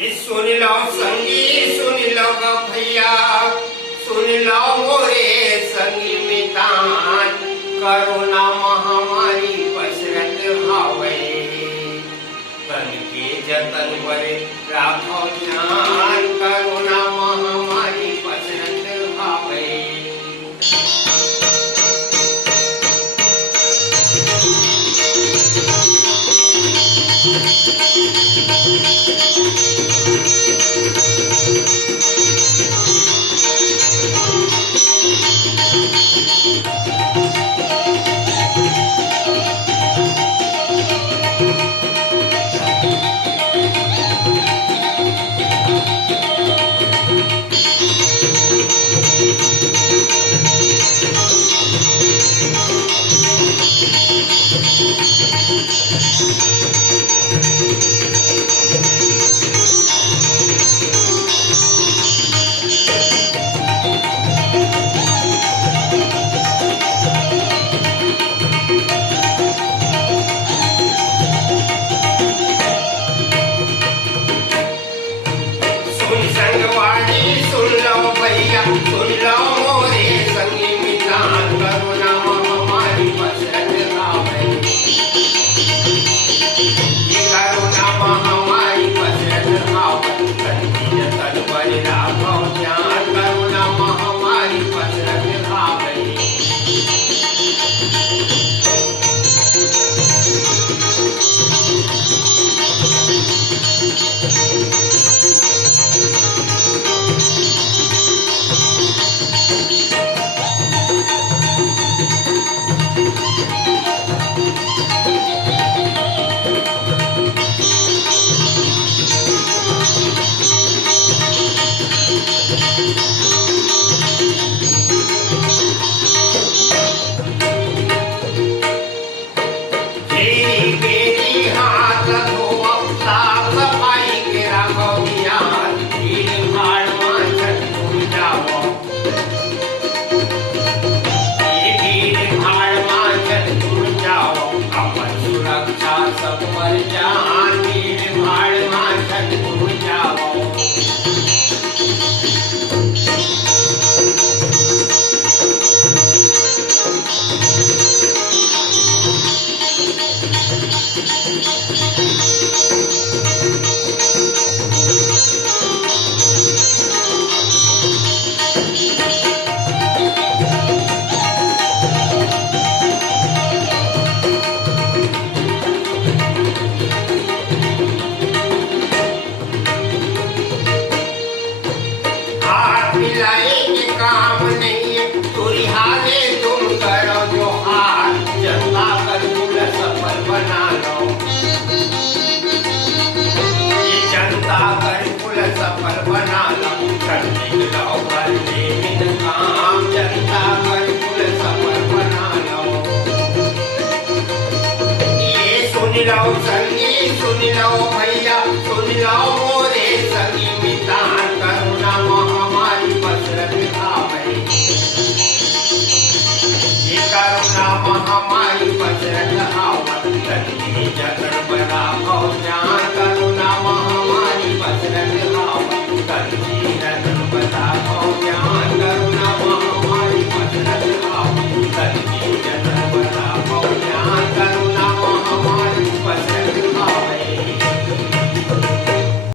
ये सुन लो संगी, सुन लो गो भैया, सुन लो मोरे संगी मितान, कोरोना महामारी पसरत हावे, तन के जतन बरे राखो ध्यान, कोरोना महामारी पसरत हावे। सुन लो भैया, सुन लो मोरे संगी मितान, कोरोना महामारी पसरत हावे, ये कोरोना महामारी पसरत हावे, तन के जतन बरे राखो ध्यान, कोरोना महामारी पसरत हावे। मिलाएंगे काम नहीं, तुरिहारे तुम करो जो हार, जनता कर कुल सफल बना लो, ये जनता कर कुल सफल बना लो, कर निकलो कर लेकिन काम, जनता कर कुल सफल बना लो। ये सुन लो संगी, सुन लो